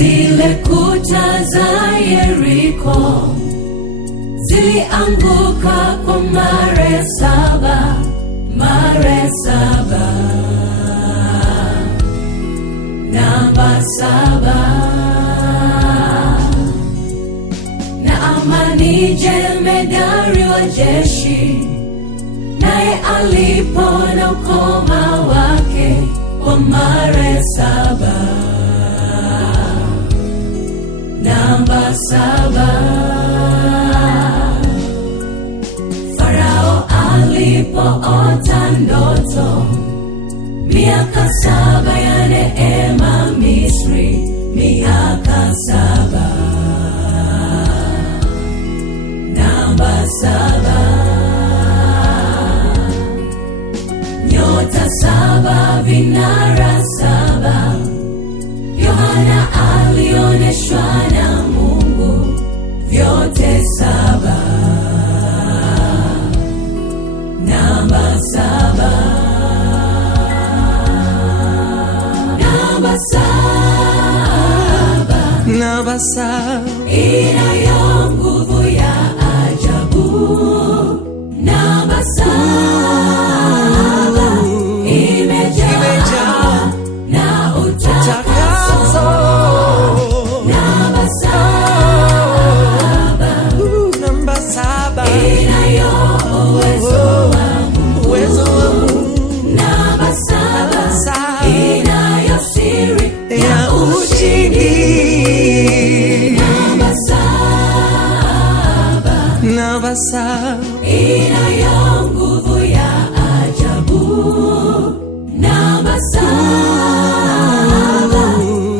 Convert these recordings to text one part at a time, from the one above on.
Zile kuta za Yeriko zilianguka kwa mara 7, mara 7. Namba 7. Naamani jemedari wa jeshi, naye alipona ukoma wake kwa mara 7. Namba 7. Farao alipoota ndoto, miaka 7 ya neema Misri, miaka 7. Namba 7. Nyota 7, vinara 7. Yohana alioneshwa na Mungu, vyote 7. Namba 7. Namba 7. Namba 7 inayo nguvu ya ajabu. Namba 7 imejaa na utakaso. Namba 7 Namba 7 inayo uwezo wa Mungu. Namba 7 inayo siri ya ushindi. Namba 7 Namba 7 inayo nguvu ya ajabu. Namba 7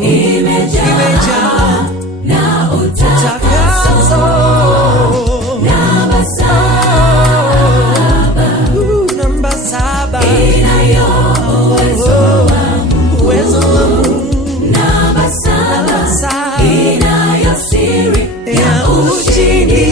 imejaa na utakaso. Namba 7 Namba 7 inayo uwezo wa Mungu. Namba 7 inayo siri ya ushindi.